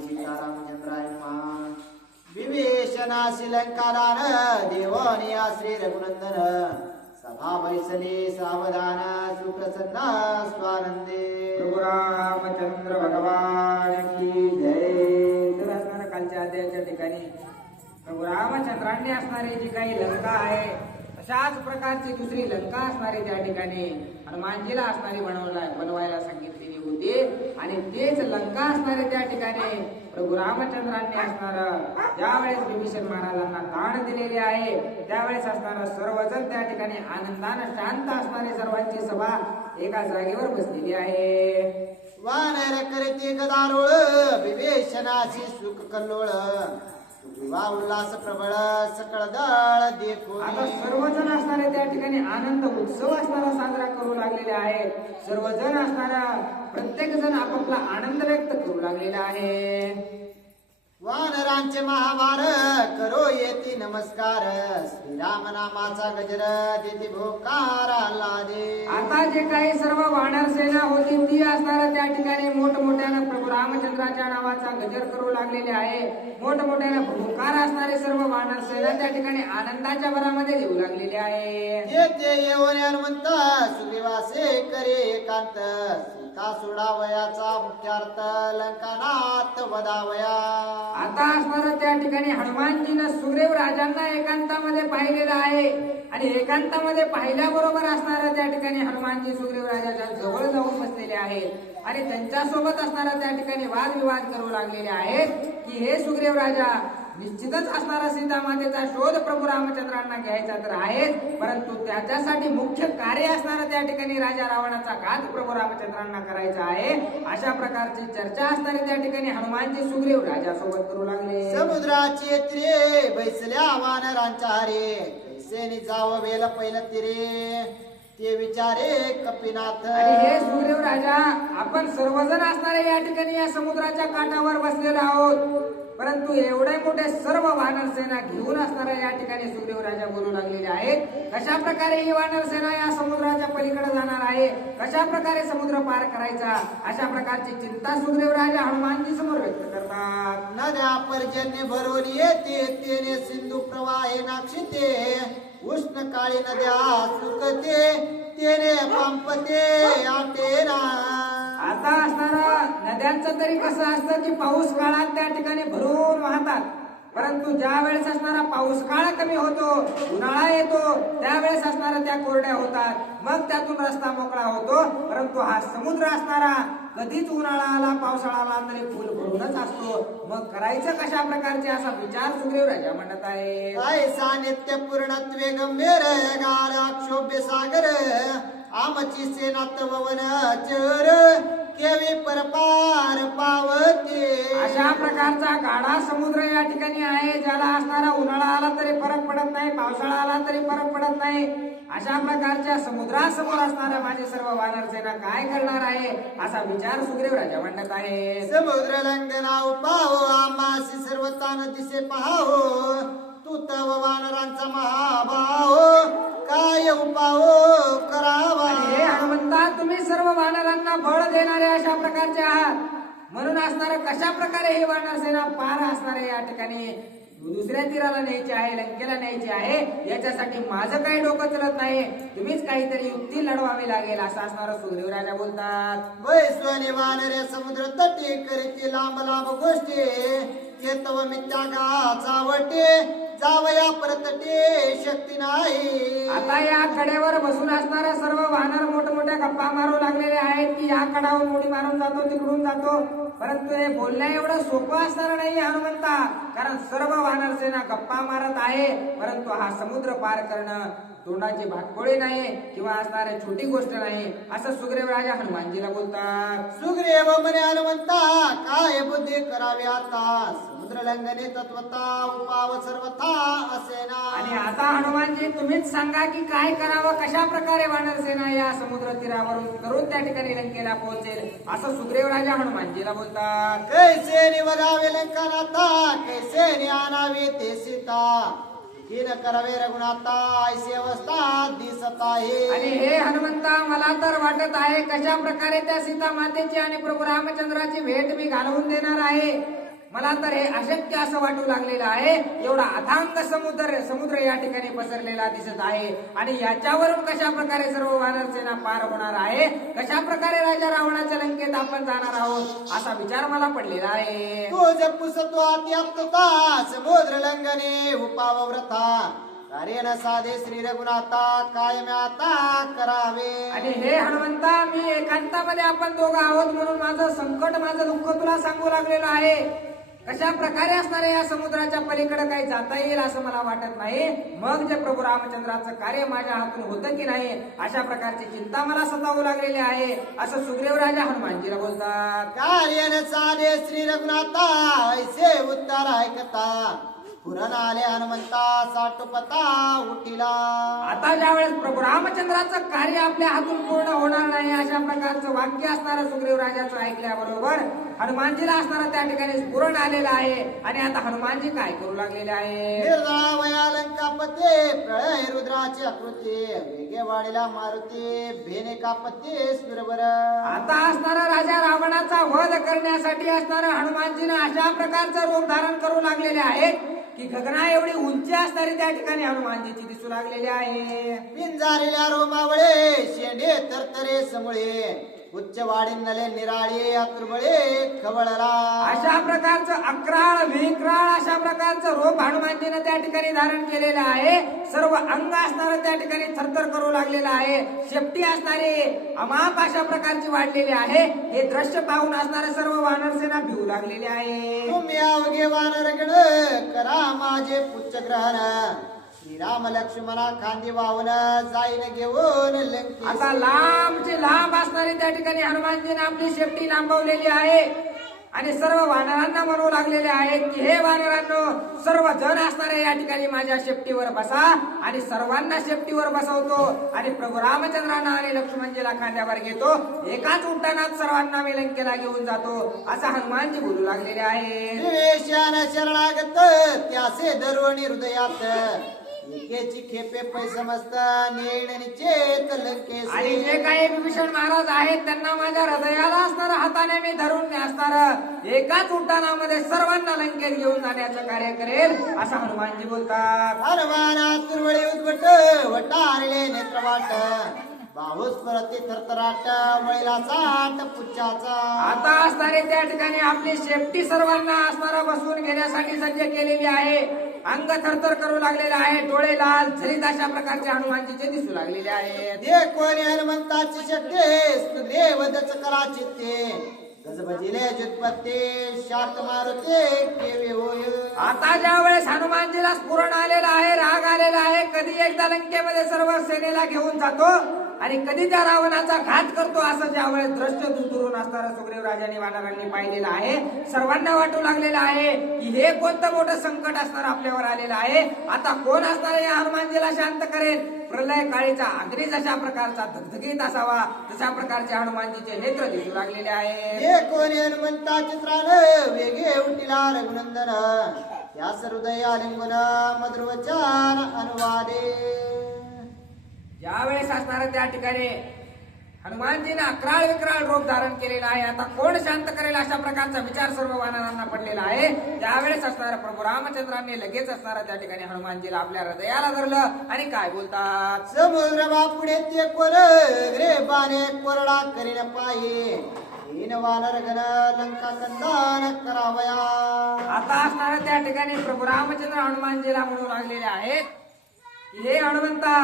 सीता रामचंद्राय नमः। विभीषणासी लंकादान देवनिया श्री रघुनंदन सभा बैसले सावधान सुप्रसन्न स्वानंदे। प्रभू रामचंद्र भगवान की जय. तर असणाऱ्या कालच्या अध्यायाच्या ठिकाणी प्रभू रामचंद्रांनी असणारी जी काही लंका आहे अशाच प्रकारची दुसरी लंका असणारी त्या ठिकाणी हनुमानजीला असणारी बनवायला सांगितलेली होती आणि तेच लंका असणारे त्या ठिकाणी प्रभू रामचंद्रांनी असणार ज्यावेळेस विभीषण महाराजांना दान दिलेले आहे त्यावेळेस असणार सर्वजण त्या ठिकाणी आनंदानं शांत असणारी सर्वांची सभा एका जागेवर बसलेली आहे. वानर करते गदारोळ विभीषणाची सुख कल्लोळ विवा उल्हास प्रबळ सकळ दळ देखो. आता सर्वजण असणारे त्या ठिकाणी आनंद उत्सव असणारा साजरा करू लागलेले आहेत. सर्वजण असणारा प्रत्येक जण आपापला आनंद व्यक्त करू लागलेला आहे. वानरांचे महाभार करो येती नमस्कार श्रीराम नामाचा गजर देती भोकार आल्हादे. आता जे काही सर्व वानर सेना होती ती असणारा त्या ठिकाणी मोठमोठ्यानं प्रभू रामचंद्राच्या नावाचा गजर करू लागलेले आहे. मोठमोठ्यानं भोकार असणारे सर्व वानर सेना त्या ठिकाणी आनंदाच्या भरामध्ये येऊ लागलेले आहे. येते येऊन हनुमंत सुग्रीवासे करे एकांत सीता सोडावयाचा मुख्यार्थ लंकानाथ वदावया. आता असणारा त्या ठिकाणी हनुमानजीनं सुग्रीव राजांना एकांतामध्ये पाहिलेलं आहे आणि एकांतामध्ये पाहिल्याबरोबर असणारा त्या ठिकाणी हनुमानजी सुग्रीव राजाच्या जवळ जाऊन बसलेले आहेत आणि त्यांच्यासोबत असणारा त्या ठिकाणी वादविवाद करू लागलेले आहेत की हे सुग्रीव राजा निश्चितच असणारा सीता मातेचा शोध प्रभू रामचंद्रांना घ्यायचा तर आहेच परंतु त्याच्यासाठी मुख्य कार्य असणारा त्या ठिकाणी राजा रावणाचा घात प्रभू रामचंद्रांना करायचा आहे. अशा प्रकारची चर्चा असणारी त्या ठिकाणी हनुमानजी सुग्रीव राजासोबत करू लागले. समुद्राचे तिरे बैसल्या वानरांच्या हरे कैसे जाव वेल पहिलं तिरे ते विचारे कपिनाथ. आणि हे सुग्रीव राजा आपण सर्वजण असणारे या ठिकाणी या समुद्राच्या काठावर बसलेलो आहोत परंतु एवढे मोठे सर्व वानर सेना घेऊन असणाऱ्या या ठिकाणी सुग्रीव राजा बोलू लागलेले आहेत. कशा प्रकारे ही वानर सेना या समुद्राच्या पलीकडे जाणार आहे कशा प्रकारे समुद्र पार करायचा अशा प्रकारची चिंता सुग्रीव राजा हनुमानजी समोर व्यक्त करतात. नद्या पर्जन्य भरून येते तेने सिंधू प्रवाहे नाक्षिते उष्ण काळी नद्या सुकते तेने पंपते आटेना. आता असणारा नद्यांचं तरी कसं असतं की पाऊस काळात त्या ठिकाणी भरून वाहतात परंतु ज्या वेळेस असणारा पाऊस काळ कमी होतो उन्हाळा येतो त्यावेळेस असणारा त्या कोरड्या होतात मग त्यातून रस्ता मोकळा होतो. परंतु हा समुद्र असणारा कधीच उन्हाळा आला पावसाळा आला तरी फुल भरूनच असतो. मग करायचं कशा प्रकारचे असा विचार सुग्रीव राजा म्हणत आहे. ऐसा नित्य पूर्णत्वे गंभीर गालाक्षोभ्य सागर आमची सेना तवन चर केवी परपार पावते. अशा प्रकारचा गाढा समुद्र या ठिकाणी आहे ज्याला असणारा उन्हाळा आला तरी फरक पडत नाही पावसाळा आला तरी फरक पडत नाही. अशा प्रकारच्या समुद्रासमोर असणाऱ्या माझे सर्व वानर सेना काय करणार आहे असा विचार सुग्रीव राजा म्हणत आहे. समुद्र लंघना उपाहो आम्हासी सर्वतान दिसे पहाहो तू तव वानरांचा महाभाव काय उपाहो करावा. हे हनुमंता तुम्ही सर्व वानरांना बळ देणारे अशा प्रकारचे आहात म्हणून असणारं कशा प्रकारे हे वानर सेना पार असणारे या ठिकाणी दुसऱ्या तीराला न्यायची आहे लंकेला न्यायची आहे याच्यासाठी माझं काही डोकं चलत नाही तुम्हीच काहीतरी युक्ती लढवावी लागेल असं असणारा सुग्रीव राजा बोलतात. वैश्वने वानरे समुद्र तटी करीती लांब लांब गोष्टी येतव मित्या गाचावटे जावया परतटे शक्ती नाही. आता या कड्यावर बसून असणारा सर्व वानर मोठमोठ्या गप्पा मारू लागलेले आहेत की या कडावून उडी मारून जातो तिकडून जातो परंतु हे बोलण्या एवढं सोपं असणार नाही हनुमंता कारण सर्व वानर सेना गप्पा मारत आहे परंतु हा समुद्र पार करणं तोंडाची भातपोळी नाही किंवा असणारी छोटी गोष्ट नाही असं सुग्रीव राजा हनुमानजीला बोलतात. सुग्रीव म्हणे हनुमंता काय बुद्धी करावी आता समुद्र लंघने तत्वता उपाव सर्वथा असेना. आणि आता हनुमानजी तुम्हीच सांगा की काय करावं कशा प्रकारे वानर सेना या समुद्र तीरावरून करून त्या ठिकाणी लंकेला पोहोचेल असं सुग्रीव राजा हनुमानजीला बोलतात. कैसे निवदावे लंकानाथा कैसे आणावे ते सीता हीन करावे रघुनाथा ऐसी अवस्था दिसत आहे. आणि हे हनुमंता मला तर वाटत आहे कशा प्रकारे त्या सीता मातेची आणि प्रभू रामचंद्राची भेट मी घालवून देणार आहे मला तर हे अशक्य असं वाटू लागलेलं आहे. एवढा अथांग समुद्र या ठिकाणी पसरलेला दिसत आहे आणि याच्यावरून कशा प्रकारे सर्व वानर सेना पार होणार आहे, कशा प्रकारे राजा रावणाच्या लंकेत आपण जाणार आहोत असा विचार मला पडलेला आहे. तुझ पुसतो अत्यप्तता समुद्र लंघने उपाव्रता कार्य न साधे श्री रघुनाथा काय आता करावे. आणि हे हनुमंता, मी एकांतामध्ये आपण दोघं आहोत म्हणून माझं संकट, माझं दुःख तुला सांगू लागलेलं आहे. कशा प्रकारे असणार या समुद्राच्या पलीकडे काही जाता येईल असं मला वाटत नाही. मग जे प्रभू रामचंद्राचं कार्य माझ्या हातून होतं की नाही अशा प्रकारची चिंता मला सतावू लागलेली आहे असं सुग्रीव राजा हनुमानजीला बोलतात. कार्य न साधे श्री रघुनाथा ऐसे उत्तर ऐकता पुरण आले हनुमंता साठोपता उठिला. आता ज्यावेळेस प्रभू रामचंद्राचं कार्य आपल्या हातून पूर्ण होणार नाही अशा प्रकारचं वाक्य असणारं सुग्रीव राजाचं ऐकल्याबरोबर हनुमानजीला असणारा त्या ठिकाणी स्फुरण आलेलं आहे. आणि आता हनुमानजी काय करू लागलेले आहे. निर्दळावया लंकापते प्रळय रुद्राची आकृती वेगे वाढीला मारुती भेने कापते सुरवर. आता असणारा राजा रावणाचा वध करण्यासाठी असणारा हनुमानजीनं अशा प्रकारचं रूप धारण करू लागलेले आहेत की गगना एवढी उंची असणारी त्या ठिकाणी हनुमानजीची दिसू लागलेली आहे. पिंजारेल्या रोमावळे शेंडे तरतरे समळे उच्च वाढीनले निराळे आतुरबळे खवळला. अशा प्रकारचं अक्राळ विक्राळ अशा प्रकारचं रूप हनुमानजीनं त्या ठिकाणी धारण केलेलं आहे. सर्व अंग असणारं त्या ठिकाणी थरथर करू लागलेलं आहे. शेपटी असणारे अमाप अशा प्रकारची वाढलेली आहे. हे दृश्य पाहून असणारे सर्व वानरसेना भिवू लागलेले आहे. तुम्ही अवघे वानरगण करा माझे पुच्छ ग्रहण श्रीराम लक्ष्मणा खांदी वाहून जाईन घेऊन लंकेस. आता लांबची लांब असणारी त्या ठिकाणी हनुमानजीने आपली शेपटी लांबवलेली आहे आणि सर्व वानरांना म्हणू लागलेले आहेत की हे वानरांनो, सर्व जण असणारे या ठिकाणी माझ्या शेपटीवर बसा. आणि सर्वांना शेपटीवर बसवतो आणि प्रभू रामचंद्रांना आणि लक्ष्मणजीला खांद्यावर घेतो. एकाच उड्डाणात सर्वांना मी लंकेला घेऊन जातो असं हनुमानजी बोलू लागलेले आहे. निवेशान शरणागत त्यासे दरवणी हृदयात एकेची खेपे पैसमस्त नेण चेत लंकेस. आणि जे काही विभीषण महाराज आहेत त्यांना माझ्या हृदयाला असणारा हाताने मी धरून असणार एकाच उड्डाणामध्ये सर्वांना लंकेत घेऊन जाण्याचं कार्य करेल असं हनुमानजी बोलतात. हनुमाना तुरवळी उद्भट वटारले नेत्रवाट बाहुस परती थरथराट वळीला साठ पुच्छाचा. आता असणारे त्या ठिकाणी आपली शेपटी सर्वांना असणारा बसवून घेण्यासाठी सज्ज केलेली आहे. अंग थरथर करू लागलेले आहे. डोळे लाल झरीत अशा प्रकारचे हनुमानजीचे दिसू लागलेले आहेत. हे कोणी हनुमंताची शक्ती देवदच करा चित्ते गजबजिले जुत्पत्ते शात मारुते केवे होय. आता ज्या वेळेस हनुमानजीला स्फुरण आलेलं आहे, राग आलेला आहे, कधी एकदा लंकेमध्ये सर्व सेनेला घेऊन जातो आणि कधी त्या रावणाचा घात करतो असं ज्या वेळेस दृश्य दूरून असणारा सुग्रीव राजाने वानरांनी पाहिलेलं आहे. सर्वांना वाटू लागलेलं आहे की हे कोणतं मोठं संकट असणार आपल्यावर आलेलं आहे. आता कोण असणार या हनुमानजीला शांत करेल. प्रलय काळीचा अग्नी जशा प्रकारचा धगधगीत असावा तशा प्रकारचे हनुमानजीचे नेत्र दिसू लागलेले आहे. हे कोणी हनुमंता चित्रान वेगे उठिला रघुनंदन त्यास हृदय आलिंगन मधुरवचन अनुवादे. ज्यावेळेस असणार त्या ठिकाणी हनुमानजीने अक्राळ विक्राळ रूप धारण केलेलं आहे. आता कोण शांत करेल अशा प्रकारचा विचार सर्व वानरांना पडलेला आहे. त्यावेळेस असणारा प्रभू रामचंद्रांनी लगेच असणारा त्या ठिकाणी हनुमानजीला आपल्या हृदयाला धरलं आणि काय बोलतात. समुद्र बापुडे ते कोर रे बाने कोरडा करीन पायी तीन वानर गण लंका कंदान करावया. आता असणाऱ्या त्या ठिकाणी प्रभू रामचंद्र हनुमानजीला म्हणू लागलेले आहेत की हे हनुमंता,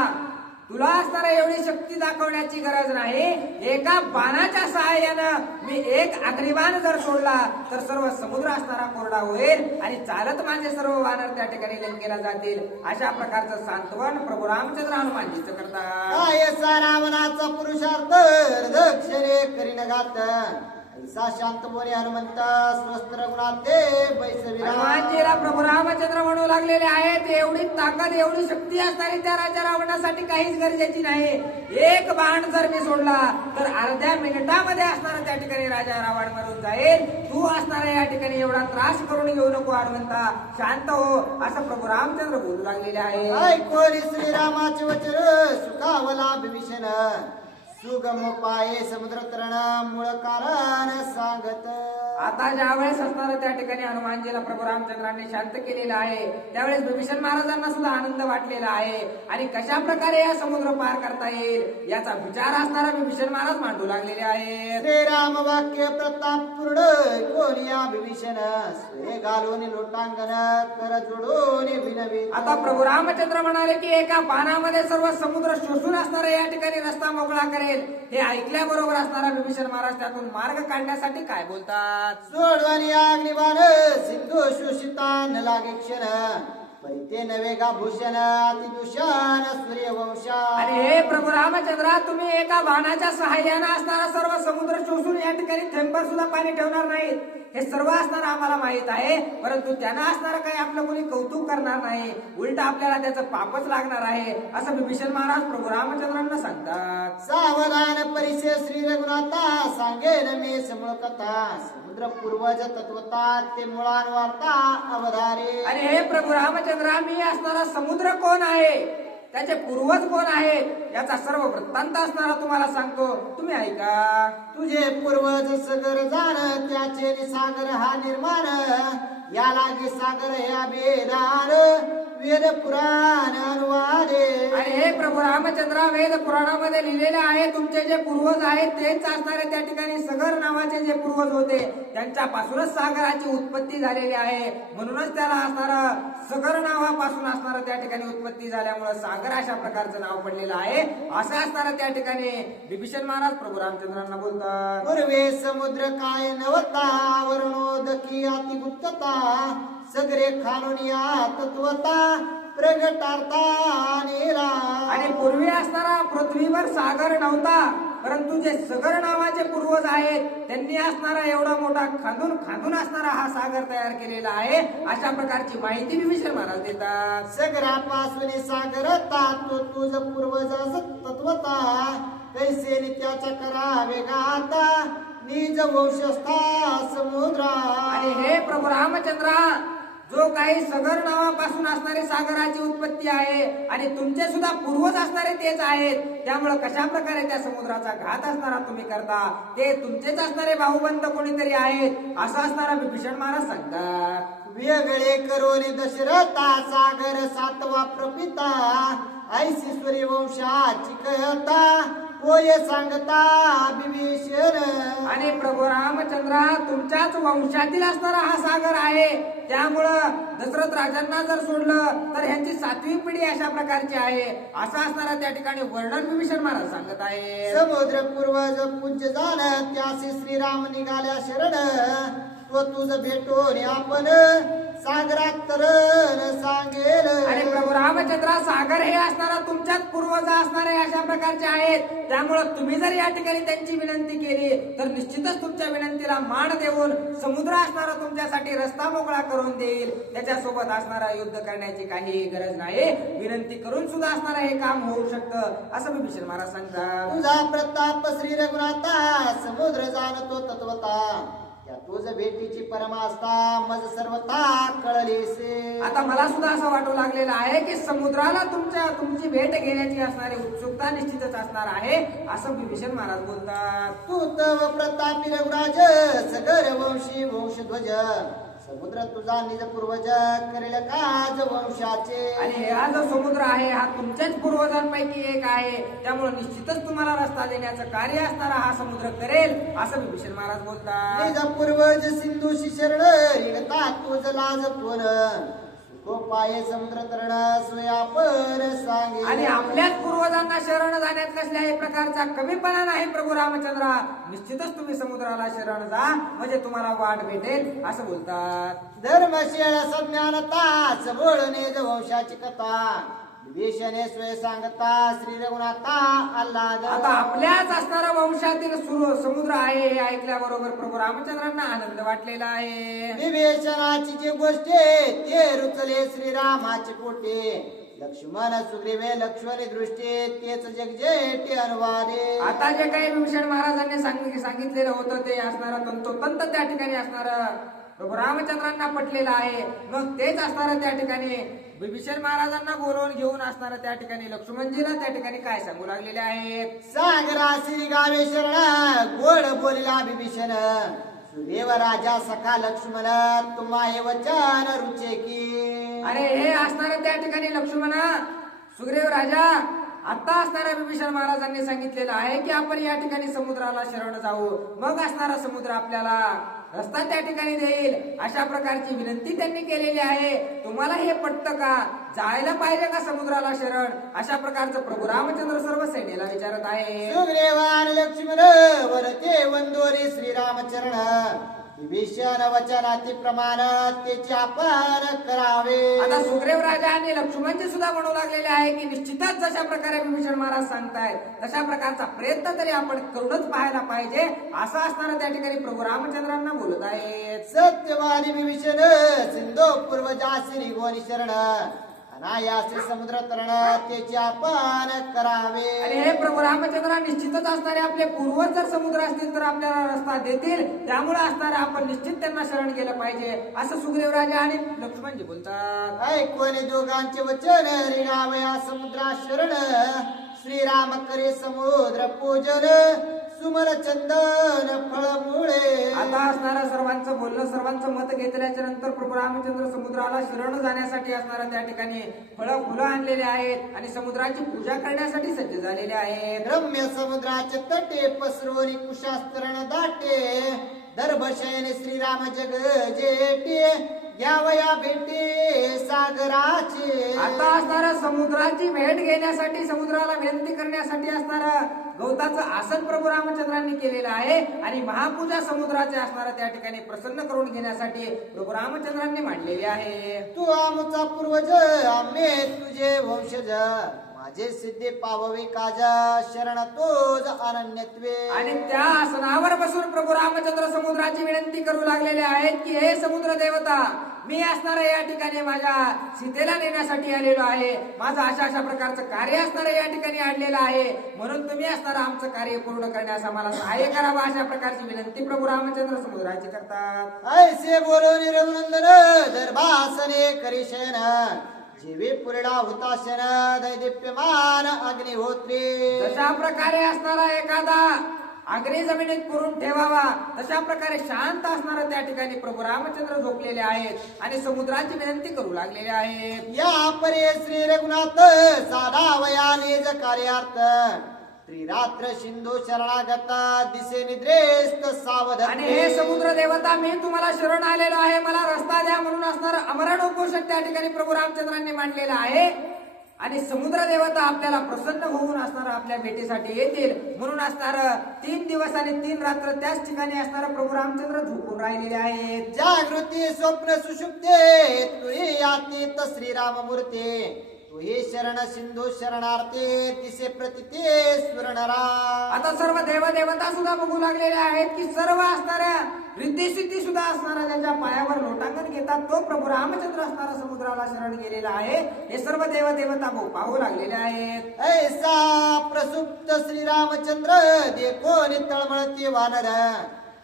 तुला असणारा एवढी शक्ती दाखवण्याची गरज नाही. एका बाणाच्या सहाय्यानं मी एक अग्निबाण जर सोडला तर सर्व समुद्र असणारा कोरडा होईल आणि चालत माझे सर्व वानर त्या ठिकाणी लंकेला जातील. अशा प्रकारचं सांत्वन प्रभू रामचंद्र हनुमानजीचं करतात. काय रावणाचा पुरुषार्थ दक्षिणे करीन घात ऐसा शांत बोले हनुमंत स्वस्त रघुनाथे बैसविरा. हनुमानजीला प्रभू रामचंद्र म्हणू लागलेले आहेत एवढी ताकद एवढी शक्ती असणारी त्या राजा रावणासाठी काहीच गरजेची नाही. एक बाण जर मी सोडला तर अर्ध्या मिनिटामध्ये असणारा त्या ठिकाणी राजा रावण मरून जाईल. तू असणारा या ठिकाणी एवढा त्रास करून घेऊ नको हनुमंता, शांत हो असं प्रभू रामचंद्र बोलू लागलेले आहे. ऐकोनी श्रीरामाचे वचन सुखावला विभीषण सुगम पाये समुद्र तरण मूळ कारण सांगत. आता ज्या वेळेस असणारं त्या ठिकाणी हनुमानजीला प्रभू रामचंद्रांनी शांत केलेलं आहे, त्यावेळेस विभीषण महाराजांना सुद्धा आनंद वाटलेला आहे. आणि कशा प्रकारे हा समुद्र पार करता येईल याचा विचार असणारा विभीषण महाराज मांडू लागलेले आहेत. श्रीराम वाक्य प्रताप पूर्ण कोणिया विभीषण स्वे घालून लोटांगण कर जोडून विनवी. आता प्रभू रामचंद्र म्हणाले की एका बाणामध्ये सर्व समुद्र शोषून असणारा या ठिकाणी रस्ता मोकळा करेल. हे ऐकल्याबरोबर असणारा विभीषण महाराज त्यातून मार्ग काढण्यासाठी काय बोलतात. सोडवानी अग्निबाण सिंधू शोषिता न लागे क्षण परिते नवे का भूषण अतिदूषण सूर्यवंशा. आणि हे प्रभू रामचंद्रा, तुम्ही एका बाणाच्या सहाय्याने असणारा सर्व समुद्र शोषून या ठिकाणी थेंबर सुद्धा पाणी ठेवणार नाहीत. हे सर्व असणारा आम्हाला माहित आहे, परंतु त्यांना असणारा काही आपलं कोणी कौतुक करणार नाही, उलट आपल्याला त्याचं पापच लागणार आहे असं विभीषण महाराज प्रभू रामचंद्रांना सांगतात. सावधान परिचय श्री रघुनाथा सांगेन मी समूळ कथा समुद्र पूर्वज तत्वता ते मुळान वार्ता अवधारे. आणि हे प्रभू रामचंद्रा, मी असणारा समुद्र कोण आहे, त्याचे पूर्वज कोण आहेत याचा सर्व वृत्तांत असणारा तुम्हाला सांगतो, तुम्ही ऐका. तुझे पूर्वज सगर जाण त्याचे सागर हा निर्माण या लागे सागर ह्या बेदान वेद पुराण अनुवादे. आणि हे प्रभू रामचंद्रा, वेद पुराणामध्ये लिहिलेले आहे तुमचे जे पूर्वज आहेत तेच असणारे त्या ठिकाणी सगर नावाचे जे पूर्वज होते त्यांच्यापासूनच सागराची उत्पत्ती झालेली आहे. म्हणूनच त्याला असणारं सगर नावापासून असणारं त्या ठिकाणी उत्पत्ती झाल्यामुळे सागर अशा प्रकारचं नाव पडलेलं आहे असं असणारं त्या ठिकाणी विभीषण महाराज प्रभू रामचंद्रांना बोलतात. पूर्वे समुद्र काय नवता वरुणोदकी अतिगुप्तता सगरे खानुनिया तत्वता प्रगटार्था नेला. आणि पूर्वी असणारा पृथ्वीवर सागर नव्हता, परंतु जे सगर नावाचे पूर्वज आहेत त्यांनी असणारा एवढा मोठा खांदून खांदून असणारा हा सागर तयार केलेला आहे अशा प्रकारची माहिती विभीषण महाराज देतात. सगरापासून सागरता तो तुझ पूर्वज तत्वता कैसे नित्याच्या करावे गाता निज वंशस्था समुद्रा. आणि हे प्रभू रामचंद्रा, जो काही सगर नावापासून असणारी सागराची उत्पत्ती आहे आणि तुमचे सुद्धा पूर्वज असणारे तेच आहेत, त्यामुळे कशा प्रकारे त्या समुद्राचा घात असणारा तुम्ही करता, ते तुमचेच असणारे भाऊबंद कोणीतरी आहेत असं असणारा विभीषण महाराज सांगतात. वेगळे करोनी दशरथा सागर सातवा प्रपिता ऐशी सूर्यवंशाची कहता होय सांगता विभीषण. आणि प्रभू रामचंद्रा, तुमच्याच वंशातील असणारा हा सागर आहे, त्यामुळं दशरथ राजांना जर सोडलं तर ह्यांची 7वी पिढी अशा प्रकारची आहे असं असणारा त्या ठिकाणी वर्णन विभीषण महाराज सांगत आहे. समुद्र पूर्वज पूज्य जाण त्यासी श्रीराम निघाल्या शरण तो तुझ भेटून आपण सागरात तरण सांगेल. आणि प्रभू रामचंद्रा, सागर हे असणारा तुमच्याच पूर्वज असणारे अशा प्रकारचे आहेत, त्यामुळं तुम्ही जर या ठिकाणी त्यांची विनंती केली तर निश्चितच तुमच्या विनंतीला मान देऊन समुद्र असणारा तुमच्यासाठी रस्ता मोकळा करून देईल. त्याच्यासोबत असणारा युद्ध करण्याची काही गरज नाही, विनंती करून सुद्धा असणारा हे काम होऊ शकतं असं विभीषण महाराज सांगतात. तुझा प्रताप श्री रघुनाथा समुद्र जाणतो तत्वता त्या तुझ भेटीची परमास्था मज सर्वता कळलीसे. आता मला सुद्धा असं वाटू लागलेलं आहे की समुद्राला तुमची भेट घेण्याची असणारी उत्सुकता निश्चितच असणार आहे असं विभीषण महाराज बोलतात. तू तव प्रतापी रघुराज सगर वंशी वंशध्वज समुद्र तुझा निज पूर्वज करेल काज वंशाचे. आणि हा जो समुद्र आहे हा तुमच्याच पूर्वजांपैकी एक आहे, त्यामुळे निश्चितच तुम्हाला रस्ता देण्याचं कार्य असणारा हा समुद्र करेल असं विभीषण महाराज बोलतात. निज पूर्वज सिंधूशी शरण रिगता तुझ लाज कोण पाये समुद्र तरण सोय आपण सांगे. आणि आपल्याच पूर्वजांना शरण जाण्यात कसल्याही प्रकारचा कमीपणा नाही प्रभू रामचंद्रा, निश्चितच तुम्ही समुद्राला शरण जा म्हणजे तुम्हाला वाट भेटेल असं बोलतात. धर्मशील संज्ञानता सबोळणे वंशाची कथा विभीषणे स्वय सांगता श्री रघुनाथा आल्हाद. आता आपल्याच असणारा वंशातील समुद्र आहे हे ऐकल्याबरोबर प्रभू रामचंद्रांना आनंद वाटलेला आहे. विभीषणाची जी गोष्टी ते रुचले श्रीरामाचे पोटे लक्ष्मण सुग्रीवे लक्ष्मणी दृष्टी तेच जगजेटी अनुवादे. आता जे काही विभीषण महाराजांनी सांगितलेलं होतं ते असणारं तंतोतंत त्या ठिकाणी असणारं प्रभू रामचंद्रांना पटलेलं आहे. मग तेच असणार त्या ठिकाणी विभीषण महाराजांना बोलवून घेऊन असणार त्या ठिकाणी लक्ष्मणजीला त्या ठिकाणी काय सांगू लागलेले आहेत. सागरा श्री गावे शरण गोड बोलिला विभीषण सुदेव राजा सखा लक्ष्मण तुम्हा हे वचन रुचे की. अरे हे असणार त्या ठिकाणी लक्ष्मणा सुग्रीव राजा आता असणाऱ्या विभीषण महाराजांनी सांगितलेलं आहे की आपण या ठिकाणी समुद्राला शरण जाऊ. मग असणारा समुद्र आपल्याला रस्ता त्या ठिकाणी देईल अशा प्रकारची विनंती त्यांनी केलेली आहे. तुम्हाला हे पटतं का? जायला पाहिजे का समुद्राला शरण? अशा प्रकारचं प्रभू रामचंद्र सर्व सैन्याला विचारत आहे. सुग्रीवान लक्ष्मण वरते वंदोरी श्रीरामचरण विभीषण वचनाती प्रमाण त्याचे आपण करावे. आता सुग्रीव राजा आणि लक्ष्मणजी सुद्धा म्हणू लागलेले आहे की निश्चितच जशा प्रकारे विभीषण महाराज सांगतायत तशा प्रकारचा प्रयत्न तरी आपण करूनच पाहायला पाहिजे असं असणारा त्या ठिकाणी प्रभू रामचंद्रांना बोलत आहेत. सत्यवादी विभीषण सिंधू पूर्वजासी निगोनी शरण अनायासे समुद्र तरण त्याचे आपण करावे. आणि हे प्रभू रामचंद्र निश्चितच असणारे आपले पूर्वज जर समुद्र असतील तर आपल्याला रस्ता देतील. त्यामुळे असणारे आपण निश्चित त्यांना शरण गेलं पाहिजे असं सुग्रीव राजा आणि लक्ष्मणजी बोलतात. ऐकवणे दोघांचे वचन रिणावया समुद्रा शरण श्रीराम करे समुद्र पूजन सुमल चंदन फळ मुळे. आता असणारा सर्वांचं बोलणं सर्वांचं मत घेतल्याच्या नंतर प्रभू रामचंद्र समुद्राला शरण जाण्यासाठी असणारा त्या ठिकाणी फुलं आणलेले आहेत आणि समुद्राची पूजा करण्यासाठी सज्ज झालेले आहेत. रम्य समुद्राचे तटे पसरोनी कुशास्तरण दाटे दर्भशयन श्रीराम जग जेटे घ्यावया भेटे सागराचे. आता असणारा समुद्राची भेट घेण्यासाठी समुद्राला विनंती करण्यासाठी असणारा गवताचं आसन प्रभू रामचंद्रांनी केलेलं आहे आणि महापूजा समुद्राचे असणारा त्या ठिकाणी प्रसन्न करून घेण्यासाठी प्रभू रामचंद्रांनी मांडलेली आहे. तू आमचा पूर्वज आम्ही तुझे वंशज माझे सिद्धे पाववे काजा शरण तोज अनन्यत्वे. आणि त्या आसनावर बसून प्रभू रामचंद्र समुद्राची विनंती करू लागलेले आहेत की हे समुद्र देवता मी असणारा या ठिकाणी माझ्या सीतेला नेण्यासाठी आलेलो आहे. माझं अशा प्रकारचं कार्य असणारं या ठिकाणी आणलेलं आहे. म्हणून तुम्ही असणारं आमचं कार्य पूर्ण करण्यास आम्हाला सहाय्य करावं अशा प्रकारची विनंती प्रभू रामचंद्र समुद्राची करतात. ऐसे बोलून रघुनंदन दरबासने करिशन जीवे पुरडा हुताशन दैदिप्यमान अग्निहोत्री. जशा प्रकारे असणारा एखादा अग्नी जमिनीत पुरून ठेवावा तशा प्रकारे शांत असणारा त्या ठिकाणी प्रभू रामचंद्र झोपलेले आहेत आणि समुद्राची विनंती करू लागलेले आहेत. या परे श्री रघुनाथ साधावया निज कार्यार्थ त्रिरात्र सिंधू शरणागत दिसे निद्रेस्त सावध. आणि हे समुद्र देवता मी तुम्हाला शरण आलेलो आहे मला रस्ता द्या म्हणून असणार अमरण उपोषण त्या ठिकाणी प्रभू रामचंद्रांनी मांडलेलं आहे. आणि समुद्र देवता आपल्याला प्रसन्न होऊन असणार आपल्या भेटीसाठी येतील म्हणून असणार 3 दिवस आणि 3 रात्र त्याच ठिकाणी असणार प्रभू रामचंद्र झोपून राहिलेले आहेत. जागृती स्वप्न सुषुप्ते तुही यातीत श्रीराम मूर्ती तुही शरण सिंधू शरणार्थे तिसे प्रतिते स्वर्णरा. आता सर्व देवदेवता सुद्धा बघू लागलेले आहेत की सर्व असणाऱ्या रिद्धी सुद्धा असणारा त्यांच्या पायावर लोटांगण घेतात तो प्रभू रामचंद्र असणारा समुद्राला शरण गेलेला आहे. हे सर्व देवदेवता पाहू लागलेले आहेत. ऐसा प्रसुप्त श्रीरामचंद्र देखो तळमळती वानर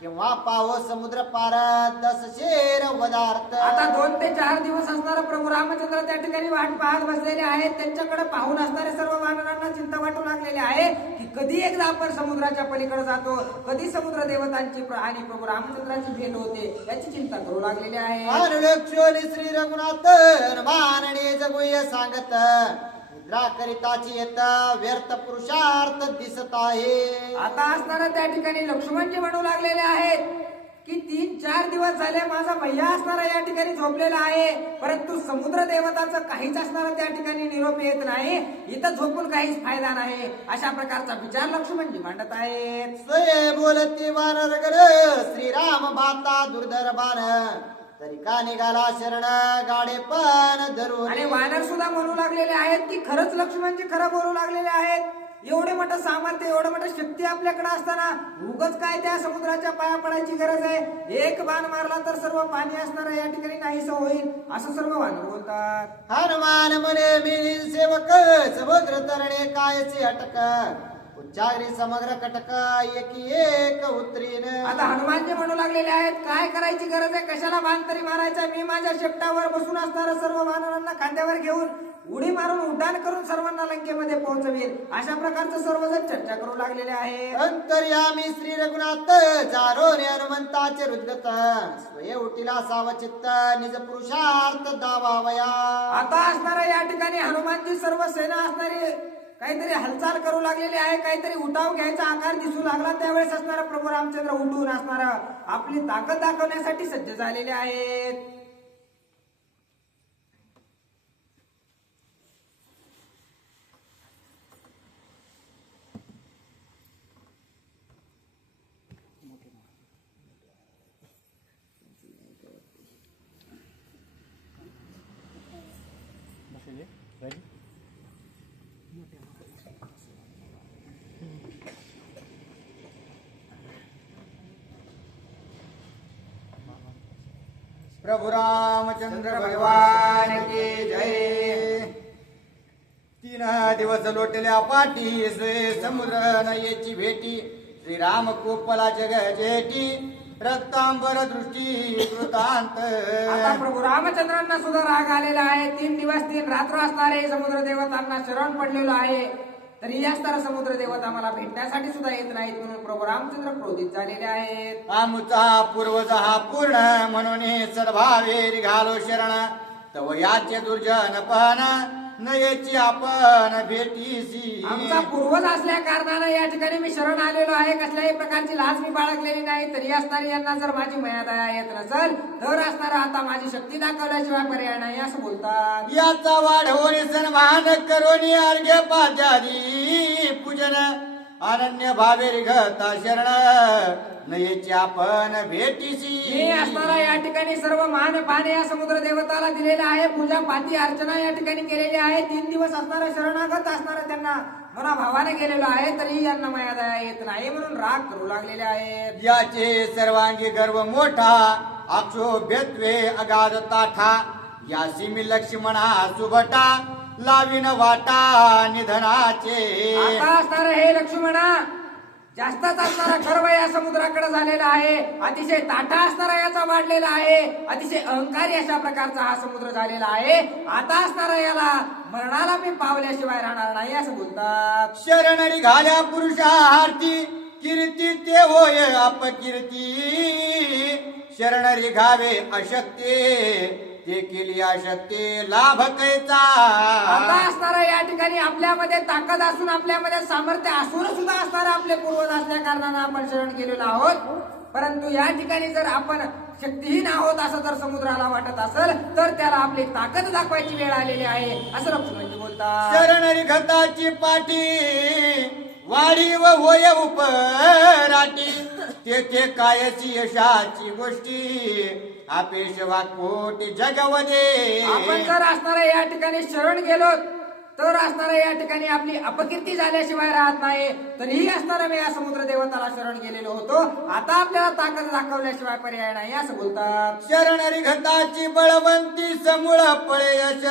किंवा पाव समुद्र पार 10 शेर वदार्थ. आता 2 ते 4 दिवस असणारा प्रभू रामचंद्र त्या ठिकाणी वाट पाहत बसलेले आहेत. त्यांच्याकडे पाहून असणारे सर्व वानरांना चिंता वाटू लागलेली आहे की कधी एकदा आपण समुद्राच्या पलीकडे जातो कधी समुद्र देवतांची आणि प्रभू रामचंद्राची भेट होते याची चिंता करू लागलेली आहे. अनुलक्षोनी श्री रघुनाथ मानणे जगुय सांगत निद्रा करिताची येत व्यर्थ पुरुषार्थ दिसत आहे. आता असणारा त्या ठिकाणी लक्ष्मणजी म्हणू लागलेले आहेत की 3-4 दिवस झाले माझा भैया असणारा या ठिकाणी झोपलेला आहे परंतु समुद्र देवताचं काहीच असणारा त्या ठिकाणी निरोप येत नाही. इथं झोपून काहीच फायदा नाही अशा प्रकारचा विचार लक्ष्मणजी मांडत आहेत. स्वये बोलती वानरगण श्रीराम भाता दुर्धर बाण तरी का निघाला शरण गाडे पण धरून. आणि वानर सुद्धा म्हणू लागलेले आहेत की खरंच लक्ष्मणजी खरं बोलू लागलेले आहेत. एवढे मोठं सामर्थ्य एवढं मोठं शक्ती आपल्याकडे असताना उगाच काय त्या समुद्राच्या पाया पडायची गरज आहे. एक बाण मारला तर सर्व पाणी असणार या ठिकाणी नाहीसं होईल असं सर्व वानर बोलतात. हनुमान म्हणे मिळील सेवक समुद्र तरणे कायचे अटक उच्चारी समग्र कटक एकी एक उतरीन. आता हनुमानजी म्हणू लागलेले आहेत, काय करायची गरज आहे, कशाला बाण तरी मारायचा, मी माझ्या शेपटावर बसून असणाऱ्या सर्व वानरांना खांद्यावर घेऊन उडी मारून उड्डाण करून सर्वांना लंकेमध्ये पोहोचवेल. अशा प्रकारचं सर्वजण चर्चा करू लागलेले आहे. अंतर्यामी श्री रघुनाथ जारो रे हनुमंताचे हृदगत स्वय उठिला सावचित्त निज पुरुषार्थ दावावया. आता असणारा या ठिकाणी हनुमानजी सर्व सेना असणारी काहीतरी हालचाल करू लागलेली आहे, काहीतरी उठाव घ्यायचा आकार दिसू लागला. त्यावेळेस असणारा प्रभू रामचंद्र उठून असणारा आपली ताकद दाखवण्यासाठी सज्ज झालेले आहेत. प्रभु रामचंद्र भगवान की जय. 3 दिवस लोटल्या पाठी समुद्र नयेची भेटी श्रीराम कोपला जग जेठी रक्तांबर दृष्टी कृतांत. आता प्रभू रामचंद्रांना सुद्धा राग आलेला आहे. 3 दिवस 3 रात्र असणारे समुद्र देवतांना शरण पडलेलं आहे, तरी या स्तर समुद्र देवता मला भेटण्यासाठी सुद्धा येत नाहीत म्हणून प्रभू रामचंद्र क्रोधित झालेले आहेत. आमुचा पूर्वज हा पूर्ण म्हणून सद्भावे निघालो शरण तव याचे दुर्जन पण नयेची आपण भेटीसी. आमचा पूर्वज असल्या कारणानं या ठिकाणी मी शरण आलेलो आहे. कसल्याही प्रकारची लाज मी बाळगलेली नाही. तरी असणारी यांना जर माझी मया दया येत नसेल तर असणारा आता माझी शक्ती दाखवल्याशिवाय पर्याय नाही असं बोलतात. याचा वाढवून सन्मान करोनी अर्घ्य पाद्यादी पूजन अनन्य भावे रिघता शरण नयेची आपण भेटीसी. हे असणारा या ठिकाणी सर्व मान पान या समुद्र देवताला दिलेला आहे. पूजा पाती अर्चना या ठिकाणी केलेली आहे. 3 दिवस असणारा शरणागत असणारा त्यांना मना भावाने गेलेलो आहे, तरी यांना माया दया येत नाही म्हणून राग करू लागलेले आहेत. याचे सर्वांगी गर्व मोठा अक्षोभ्यत्वे अगाध ताठा यासी मी लक्ष्मणा सुभटा लाविन वाटा निधनाचे. आता असणारं हे लक्ष्मणा जास्तच असणारा गर्व या समुद्राकडे झालेला आहे. अतिशय ताठा असणारा याचा वाढलेला आहे. अतिशय अहंकारी अशा प्रकारचा हा समुद्र झालेला आहे. आता असणारा याला मरणाला मी पावल्याशिवाय राहणार नाही असं बोलतात. शरण निघाल्या पुरुषार्थी कीर्ती ते होय अपकीर्ती शरण रिघावे अशक्ती ते केली अशक्ती लाभ कैचा. आता असणारा या ठिकाणी आपल्यामध्ये ताकद असून आपल्यामध्ये सामर्थ्य असून सुद्धा असणारा आपले पूर्वज असल्या कारणानं आपण शरण गेलेलो आहोत. परंतु या ठिकाणी जर आपण शक्तीहीन आहोत असं जर समुद्राला वाटत असेल तर त्याला आपली ताकद दाखवायची वेळ आलेली आहे असं लक्ष्मणजी बोलतात. शरण रिघताची पाठी वाढी व होय उपराटी तेथे कायची यशाची गोष्टी अपेशवा कोटी जगवदे. आपण जर असणारा या ठिकाणी शरण गेलो तर असणारा या ठिकाणी आपली अपकीर्ती झाल्याशिवाय राहत नाही. तरीही असणारा मी या समुद्र देवताला शरण गेलेलो होतो. आता आपल्याला ताकद दाखवल्याशिवाय पर्याय नाही असं बोलतात. शरण रिघताची बळवंती समूळ पळे यश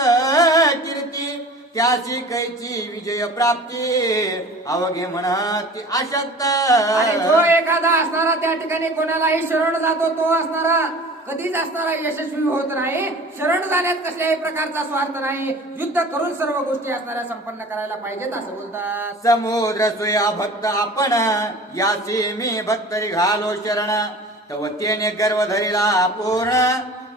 कीर्ती त्याची कैची विजय प्राप्ती अवघे म्हणत अशक्त. आणि जो एखादा असणारा त्या ठिकाणी कोणालाही शरण जातो तो असणारा कधीच असणारा यशस्वी होत नाही. शरण जाण्यात कसल्याही प्रकारचा स्वार्थ नाही. युद्ध करून सर्व गोष्टी असणाऱ्या संपन्न करायला पाहिजेत असं बोलतात. समुद्र सोया भक्त आपण याचे मी भक्त घालो शरण तव तेने गर्व धरिला पूर्ण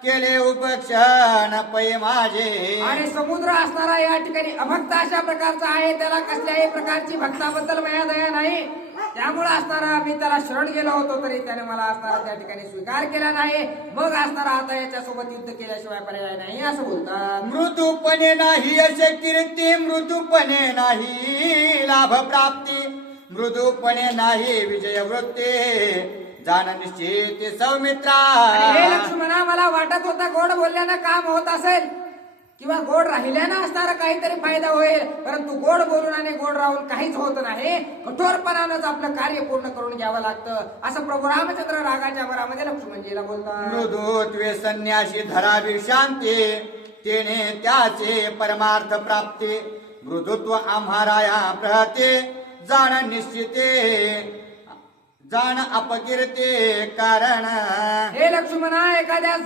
केले उपक्षण पै माझे. आणि समुद्र असणारा या ठिकाणी अभक्त अशा प्रकारचा आहे. त्याला कसल्याही प्रकारची भक्ताबद्दल माया दया नाही. त्यामुळे असणारा मी त्याला शरण गेलो होतो तरी त्याने मला असणारा त्या ठिकाणी स्वीकार केला नाही. मग असणारा आता याच्यासोबत युद्ध केल्याशिवाय पर्याय नाही असं बोलतात. मृदूपणे नाही यश कीर्ती मृदूपणे नाही लाभ प्राप्ती मृदूपणे नाही विजय वृत्ती जाण निश्चित सौमित्रा. हे लक्ष्मणा मला वाटत होता गोड बोलल्यानं काम होत असेल किंवा गोड राहिल्यानं असणारा काहीतरी फायदा होईल. परंतु गोड बोलून आणि गोड राहून काहीच होत नाही. कठोरपणानंच आपलं कार्य पूर्ण करून घ्यावं लागतं असं प्रभू रामचंद्र रागाच्या भरामध्ये लक्ष्मणजीला बोलतात. मृदुत्वे संन्यासी धरावी शांती तेने त्याचे परमार्थ प्राप्ती मृदुत्व आम्हाराया प्रहते जाण निश्चिते जाण अपकीर्ते कारण. हे लक्ष्मणा, एखादा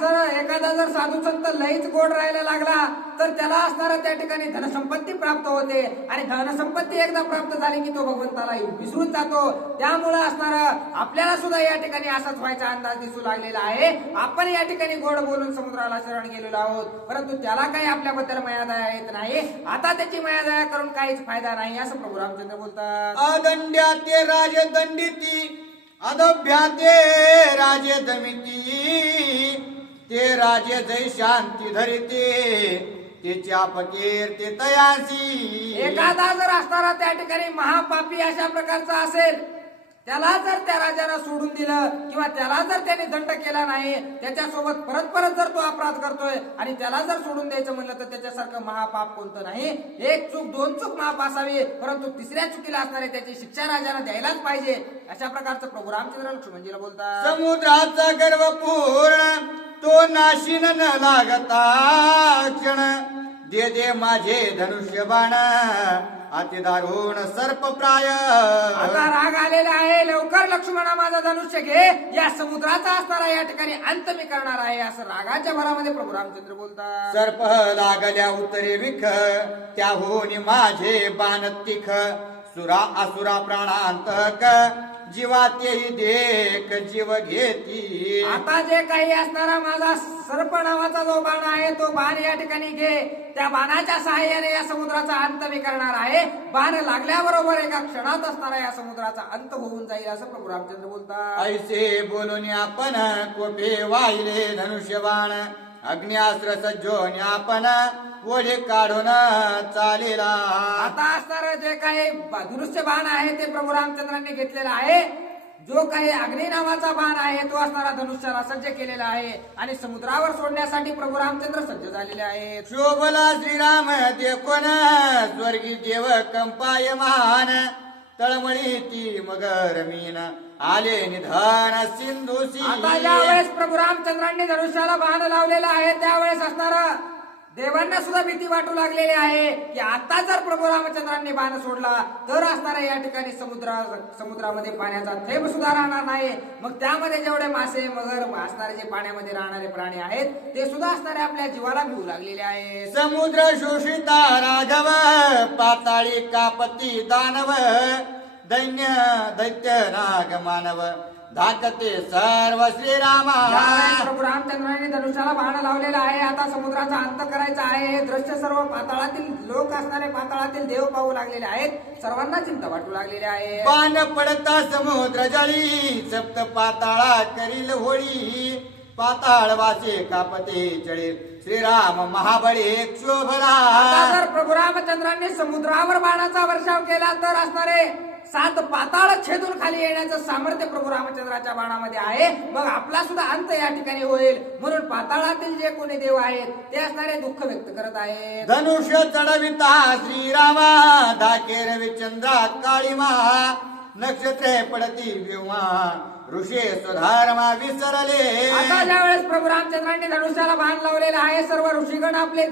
जर साधू संत लईच गोड राहायला लागला तर त्याला असणारा त्या ठिकाणी धनसंपत्ती प्राप्त होते आणि धनसंपत्ती एकदा प्राप्त झाली की तो भगवंताला विसरून जातो. त्यामुळे असणारा आपल्याला सुद्धा या ठिकाणी असाच व्हायचा अंदाज दिसू लागलेला आहे. आपण या ठिकाणी गोड बोलून समुद्राला शरण गेलेलो आहोत, परंतु त्याला काही आपल्याबद्दल मायादया येत नाही. आता त्याची मायादया करून काहीच फायदा नाही असं प्रभू रामचंद्र बोलतात. अदंड्या ते राजे दंडिती अदभ्या ते राजे दमिती ते राजे जै शांती धरिते त्याची अपकीर्ती तयासी. एखादा जर असणारा त्या ठिकाणी महापापी अशा प्रकारचा असेल, त्याला जर त्या राजानं सोडून दिलं किंवा त्याला जर त्याने दंड केला नाही, त्याच्यासोबत परत परत जर तो अपराध करतोय आणि त्याला जर सोडून द्यायचं म्हणलं तर त्याच्यासारखं महापाप कोणतं नाही. एक चूक दोन चूक माफ असावी, परंतु तिसऱ्या चुकीला असणारे त्याची शिक्षा राजानं द्यायलाच पाहिजे. अशा प्रकारचं प्रभू रामचंद्र लक्ष्मणजीला बोलतात. समुद्राचा गर्व पूर्ण तो नाशिन न लागता क्षण दे दे माझे धनुष्यबाण अति दारुण सर्प प्राय. आता राग आलेला आहे, लवकर लक्ष्मणा माझा धनुष्य घे, या समुद्राचा असणारा या ठिकाणी अंत मी करणार आहे असं रागाच्या भरामध्ये प्रभू रामचंद्र बोलतात. सर्प लागल्या उतरे विख त्याहून माझे बाण तिख सुरा असुरा प्राणांतक जीवा तेही देख जीव घेती. आता जे काही असणारा माझा सर्प नावाचा जो बाण आहे तो बाण या ठिकाणी घे, त्या बाणाच्या सहाय्याने या समुद्राचा अंत मी करणार आहे. बाण लागल्याबरोबर एका क्षणात असणारा या समुद्राचा अंत होऊन जाईल असं प्रभू रामचंद्र बोलतात. ऐसे बोलून आपण कोपे वाहिले धनुष्यबाण अग्न्यास्त्र सज्जोन आपण ओढे काढून चालेला. आता असणारं जे काही धनुष्य बाण आहे ते प्रभू रामचंद्रांनी घेतलेला आहे. जो काही अग्नी नावाचा बाण आहे तो असणारा धनुष्याला सज्ज केलेला आहे आणि समुद्रावर सोडण्यासाठी प्रभू रामचंद्र सज्ज झालेले आहेत. शोभला श्रीराम देखोन स्वर्गी देव कंपायमान तळमळी ती मगर मीन आले निधन सिंधुसी. आता ज्यावेळेस प्रभू रामचंद्रांनी धनुष्याला बाण लावलेला आहे त्यावेळेस असणारा देवांना सुद्धा भीती वाटू लागलेली आहे की आता जर प्रभू रामचंद्रांनी बाण सोडला तर असणाऱ्या या ठिकाणी समुद्रामध्ये पाण्याचा थेंब सुद्धा राहणार नाही. मग त्यामध्ये जेवढे मासे मगर असणारे जे पाण्यामध्ये राहणारे प्राणी आहेत ते सुद्धा असणारे आपल्या जीवाला भिवू लागलेले आहेत. समुद्र शोषिता राघव पाताळी कापती दानव दैन्य दैत्य नाग मानव धाकते सर्व श्रीरामा. प्रभू रामचंद्रांनी धनुष्याला बाण लावलेला आहे. आता समुद्राचा अंत करायचा आहे. हे दृश्य सर्व पाताळातील लोक असणारे पाताळातील देव पाहू लागलेले आहेत. सर्वांना चिंता वाटू लागलेली आहे. बाण पडता समुद्र जळी सप्त पाताळा करील होळी पाताळ वासे कापते चळे श्रीराम महाबळी क्षोभला. आता जर प्रभू रामचंद्रांनी समुद्रावर बाणाचा वर्षाव केला तर असणारे 7 पाताळ छेदून खाली येण्याचं सामर्थ्य प्रभू रामचंद्राच्या बाणामध्ये आहे. मग आपला सुद्धा अंत या ठिकाणी होईल. म्हणून पाताळातील जे कोणी देव आहेत ते असणारे दुःख व्यक्त करत आहेत. धनुष्य चढविता श्रीरामा धाके रविचंद्रा काळीमा नक्षत्रे पडती विमा ऋषे सुधारमा विसरले. आता ज्यावेळेस प्रभू रामचंद्रांनी धनुष्याला बाण लावलेला आहे सर्व ऋषीगण आपले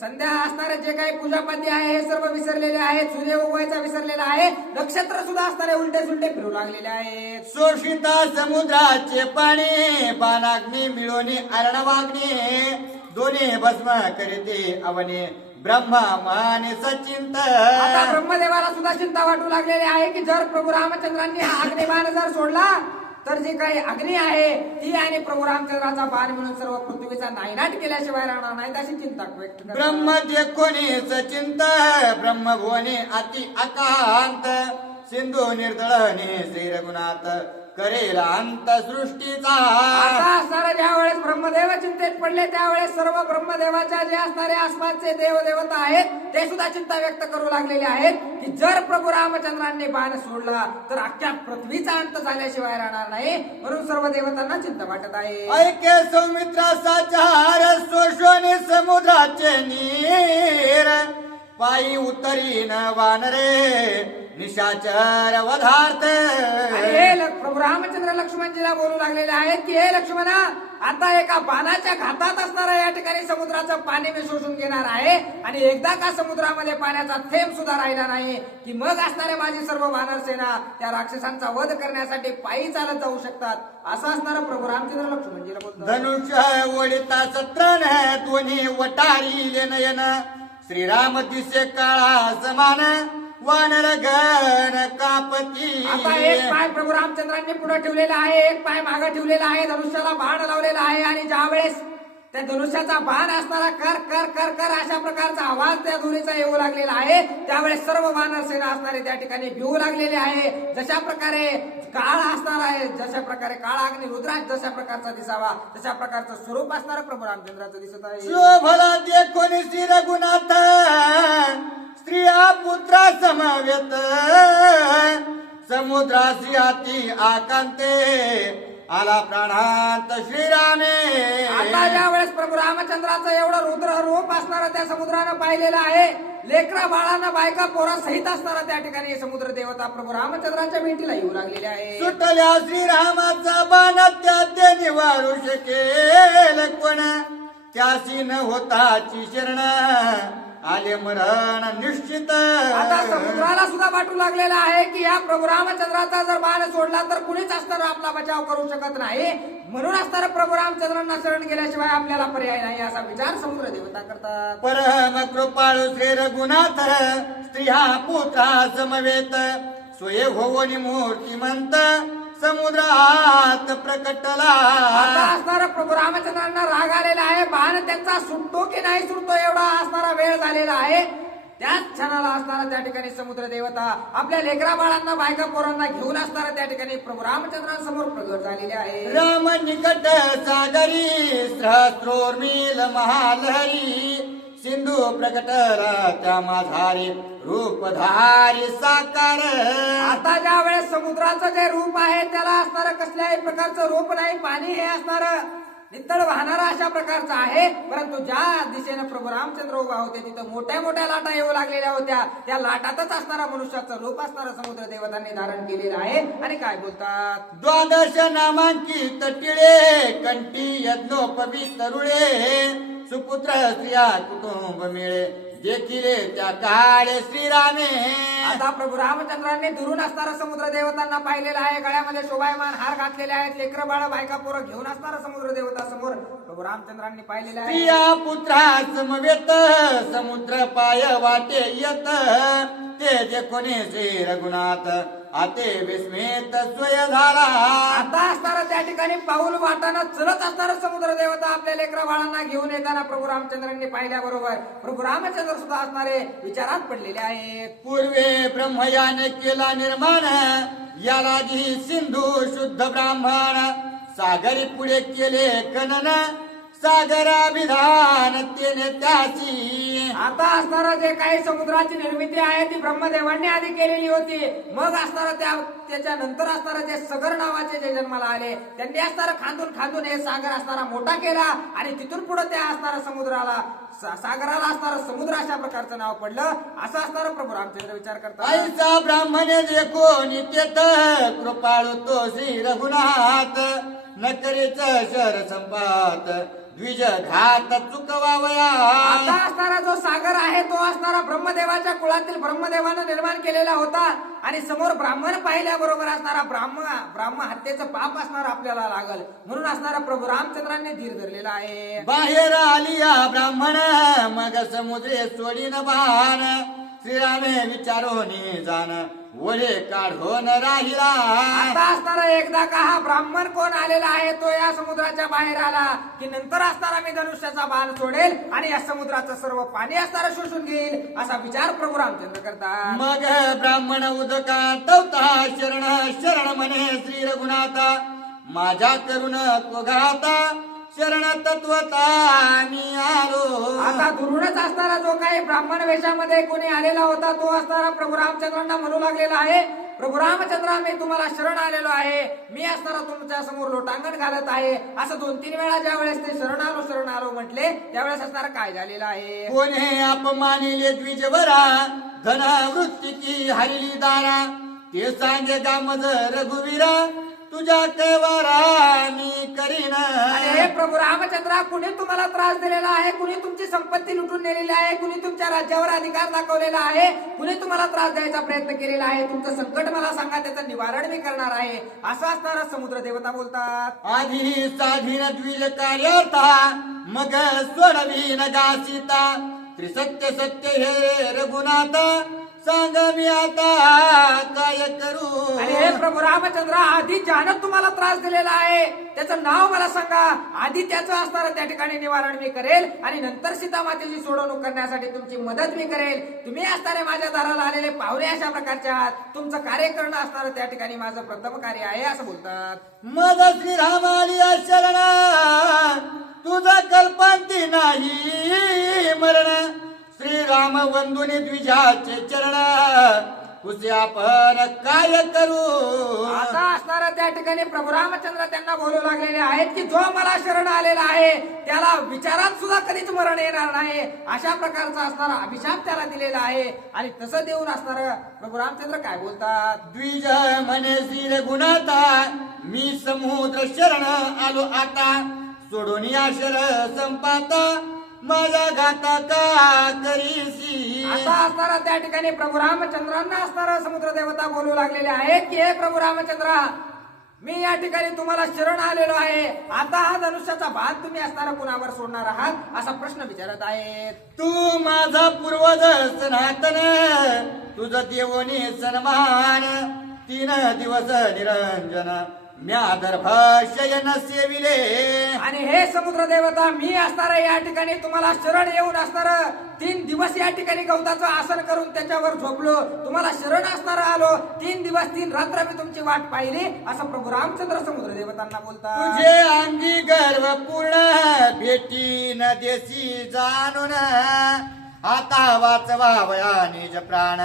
संध्या असणारे जे काही पूजापद्य आहे हे सर्व विसरलेले आहेत. सूर्य उगवायचा विसरलेला आहे. नक्षत्र सुद्धा असणारे उलटे सुलटे फिरू लागलेले आहेत. शोषिता समुद्राचे पाणी बाणाग्नी मिळवणे अर्णवाग्नी दोन्ही भस्म करीते अवने ब्रह्मा माने सचिंत. आता ब्रह्मदेवाला सुद्धा चिंता वाटू लागलेली आहे की जर प्रभू रामचंद्रांनी हा अग्निबाण जर सोडला तर जी काही अग्नी आहे ती आणि प्रभू रामचंद्राचा बाण म्हणून सर्व पृथ्वीचा नायनाट केल्याशिवाय राहणार नाही अशी चिंता व्यक्त करतात. ब्रह्म देखोनी सचिंत ब्रह्मभुवने अति अकांत सिंधू निर्दळने श्रीरघुनाथ करेल अंत सृष्टीचा. आता असणारे ज्यावेळेस ब्रह्मदेव चिंतेत पडले त्यावेळेस सर्व ब्रह्मदेवाच्या जे असणारे आसपासचे देव देवता आहेत ते सुद्धा चिंता व्यक्त करू लागलेले आहेत की जर प्रभू रामचंद्रांनी बाण सोडला तर अख्ख्या पृथ्वीचा अंत झाल्याशिवाय राहणार नाही. म्हणून सर्व देवतांना चिंता वाटत आहे. ऐके सौमित्राचा चार शोषणे समुद्राचे नीर पायी उतरीन वानरे निशाचर वधार्थ. हे प्रभू रामचंद्र लक्ष्मणजीला बोलू लागलेले आहेत की हे लक्ष्मणा आता एका बाणाच्या घातात असणारा या ठिकाणी ठिकाणी समुद्राचं पाणी मी शोषून घेणार आहे आणि एकदा का समुद्रामध्ये पाण्याचा थेंब सुद्धा राहिला नाही की मग असणारे माझी सर्व वानर सेना त्या राक्षसांचा वध करण्यासाठी पायी चालत जाऊ शकतात असं असणारं प्रभू रामचंद्र लक्ष्मणजीला बोलतात. धनुष्य वडिता सत्रण दोन्ही वटारी नयन श्रीराम दिसे काळा समान वानर गण कापती. आता एक पाय प्रभू रामचंद्रांनी पुढे ठेवलेला आहे, एक पाय मागे ठेवलेला आहे, धनुष्याला बाण लावलेला आहे आणि ज्या वेळेस त्या धनुष्याचा बाण असणारा कर कर कर कर अशा प्रकारचा आवाज त्या दोरीचा येऊ लागलेला आहे त्यावेळेस सर्व वानर सेना असणारे त्या ठिकाणी भिवू लागलेले आहे. जशा प्रकारे काळ असणार आहे, जशा प्रकारे काळा अग्नी रुद्राज जशा प्रकारचा दिसावा तशा प्रकारचं स्वरूप असणार प्रभू रामचंद्राचं दिसत आहे. शोभला देखोनी श्री रघुनाथ स्त्रिया पुत्रा समवेत समुद्राशी हाती आकांते आला प्राणांत श्रीरामे. आता ज्या वेळेस प्रभू रामचंद्राचं एवढं रुद्र रूप असणारा त्या समुद्रानं पाहिलेलं आहे, लेकरा बाळांना बायका पोरा सहित असणारा त्या ठिकाणी समुद्र देवता प्रभू रामचंद्राच्या भेटीला येऊ लागलेले आहे. सुटल्या श्रीरामाचा बाण त्या निवारू शकेल कोण त्याशी न होताची शरण आले मरण निश्चित. आता समुद्राला सुद्धा वाटू लागलेला आहे की या प्रभू रामचंद्राचा जर बाण सोडला तर कुणीच असताना आपला बचाव करू शकत नाही, म्हणून असताना प्रभू रामचंद्रांना शरण गेल्याशिवाय आपल्याला पर्याय नाही असा विचार समुद्र देवता करतात. परम कृपाळू श्री रघुनाथ स्त्रिया पुत्रा समवेत स्वय होवनी मूर्तिमंत समुद्रात प्रकटला. आता असणारा प्रभू रामचंद्रांना राग आलेला आहे, बाण त्यांचा सुटतो की नाही सुटतो एवढा असणारा वेळ झालेला आहे. त्याच क्षणाला असणारा त्या ठिकाणी समुद्र देवता आपल्या लेकरा बाळांना बायका पोरांना घेऊन असणारा त्या ठिकाणी प्रभू रामचंद्रांसमोर प्रगट झालेले आहे. राम निकट सागरी सहस्रोर्मिल महालहरी सिंधू प्रकटला त्या माझारी रूपधारी साकार. आता ज्या वेळेस समुद्राचं जे रूप आहे त्याला असणारं कसल्याही प्रकारचं रूप नाही, पाणी हे असणारं नितळ वाहणारा अशा प्रकारचं आहे, परंतु ज्या दिशेने प्रभू रामचंद्र उभा होते तिथं मोठ्या मोठ्या लाटा येऊ लागलेल्या होत्या. त्या लाटातच असणारा मनुष्याचं रूप असणारा समुद्र देवतांनी धारण केलेलं आहे. आणि काय बोलतात, द्वादश नामांकित टिळे कंठी यज्ञोपवी तरुळे सुपुत्र स्त्रिया कुटुंब मिळे देखिले त्या काळे श्रीरामे. आता प्रभू रामचंद्रांनी दुरून असणारा समुद्र देवतांना पाहिलेला आहे, गळ्यामध्ये शोभायमान हार घातलेले आहेत, लेकर बाळ बायका पोरं घेऊन असणारा समुद्र देवता समोर प्रभू रामचंद्रांनी पाहिलेला आहे. स्त्रिया पुत्रा समवेत समुद्र पाय वाटे येत ते जे कोणी श्री रघुनाथ आते विस्मित स्वय झाला. आता असणारा त्या ठिकाणी पाऊल वाटानं चलत असणारा समुद्र देवता आपल्या लेकरा बाळांना घेऊन येताना प्रभू रामचंद्रांनी पाहिल्याबरोबर प्रभू रामचंद्र सुद्धा असणारे विचारात पडलेले आहेत. पूर्वे ब्रह्मयाने केला निर्माण याला जी सिंधू शुद्ध ब्राह्मण सागरी पुढे केले कनन सागराभिधान तेने त्याची. आता असणारा जे काही समुद्राची निर्मिती आहे ती ब्रह्मदेवांनी आधी केलेली होती, मग असणारा त्याच्यानंतर असणारा जे सगर नावाचे जे जन्माला आले त्यांनी असणारा खांदून खांदून हे सागर असणारा मोठा केला आणि तिथून पुढे त्या असणारा समुद्राला सागराला असणारा समुद्र अशा प्रकारचं नाव पडलं. असं असणारा प्रभू रामचंद्र विचार करतात. ऐसा ब्राह्मणे जे कोणी तेत कृपाळू तो श्री रघुनाथ नकरेच शर संपात द्विज घात चुकवावया. आता असणारा जो सागर आहे तो असणारा ब्रह्मदेवाच्या कुळातील ब्रह्मदेवानं निर्माण केलेला होता आणि समोर ब्राह्मण पाहिल्याबरोबर असणारा ब्राह्म हत्येचं पाप असणार आपल्याला लागल, म्हणून असणारा प्रभू रामचंद्रांनी धीर धरलेला आहे. बाहेर आली या ब्राह्मण मग समुद्रे सोडीन बाण श्रीरामे विचारोनी जाण वडे काढून राहिला. आता असणारा एकदा का हा ब्राह्मण कोण आलेला आहे तो या समुद्राच्या बाहेर आला की नंतर असणारा मी धनुष्याचा बाण सोडेल आणि या समुद्राचं सर्व पाणी असणारा शोषून घेईल असा विचार प्रभू रामचंद्र करतात. मग ब्राह्मण उदका तवता शरण शरण म्हणे श्री रघुनाथा माझ्या करुण कोघाता शरण तत्वता मी आलो. आता दुरूनच असणारा जो काही ब्राह्मण वेशामध्ये कोणी आलेला होता तो असणारा प्रभू रामचंद्रांना म्हणू लागलेला आहे, प्रभू रामचंद्र मी तुम्हाला शरण आलेलो आहे, मी असणारा तुमच्या समोर लोटांगण घालत आहे. असं 2-3 वेळा ज्या वेळेस ते शरण आलो म्हटले त्यावेळेस असणारा काय झालेला आहे, कोणे अपमानिले द्विजवरा धन वृत्ती की हरिली दारा ते सांगे गामज रघुवीरा तुझ्या कैवारा मी करीन. आणि हे प्रभू रामचंद्रा, कुणी तुम्हाला त्रास दिलेला आहे, कुणी तुमची संपत्ती लुटून नेलेली आहे, कुणी तुमच्या राज्यावर अधिकार दाखवलेला आहे, कुणी तुम्हाला त्रास द्यायचा प्रयत्न केलेला आहे, तुमचं संकट मला सांगा, त्याचं निवारण मी करणार आहे, असं असणारा समुद्र देवता बोलतात. आधी साधीन द्विज कार्यार्था मग सोडवीन गासिता. त्रिसत्य सत्य हे रघुनाथ सांग मी आता काय करू. आणि हे प्रभू रामचंद्र, आधी ज्यानं तुम्हाला त्रास दिलेला आहे त्याचं नाव मला सांगा, आधी त्याचं असणारं त्या ठिकाणी निवारण मी करेल आणि नंतर सीता मातेची सोडवणूक करण्यासाठी तुमची मदत मी करेल. तुम्ही असणारे माझ्या दाराला आलेले पाहुणे अशा प्रकारचे आहात, तुमचं कार्य करणं असणारं त्या ठिकाणी माझं प्रथम कार्य आहे असं बोलतात. मद श्रीराम आलिया शरण तुझा कल्पांती नाही मरण. श्रीराम वंदुनी द्विजाचे चरण तुझे आपण काय करू. आता असणारा त्या ठिकाणी प्रभू रामचंद्र त्यांना बोलू लागलेले आहेत की जो मला शरण आलेला आहे त्याला विचारात सुद्धा कधीच मरण येणार नाही, अशा प्रकारचा असणारा अभिशाप त्याला दिलेला आहे. आणि तसं देऊन असणार प्रभू रामचंद्र काय बोलतात. द्विज म्हणे श्री रघुनाथा मी समुद्र शरण आलो आता. सोडून या शर संपाता माझा घाता का करीसी. आता असणारा त्या ठिकाणी प्रभू रामचंद्रांना असणारा समुद्र देवता बोलू लागलेले आहेत की हे प्रभू रामचंद्रा, मी या ठिकाणी तुम्हाला शरण आलेलो आहे, आता हा धनुष्याचा भाग तुम्ही असणारा कुणावर सोडणार आहात असा प्रश्न विचारत आहेत. तू माझा पूर्वज सनातन तुझ देवोनी सन्मान. 3 दिवस निरंजन म्या दर्भ शयन सेविले. आणि हे समुद्र देवता, मी असणार या ठिकाणी तुम्हाला शरण येऊन असणार 3 दिवस या ठिकाणी गवताचं आसन करून त्याच्यावर झोपलो, तुम्हाला शरण असणार आलो, 3 दिवस 3 रात्र मी तुमची वाट पाहिली असं प्रभू रामचंद्र समुद्र देवतांना बोलतात. तुझे अंगी गर्व पूर्ण भेटी न देसी जाणून. आता वाचवावया निज प्राण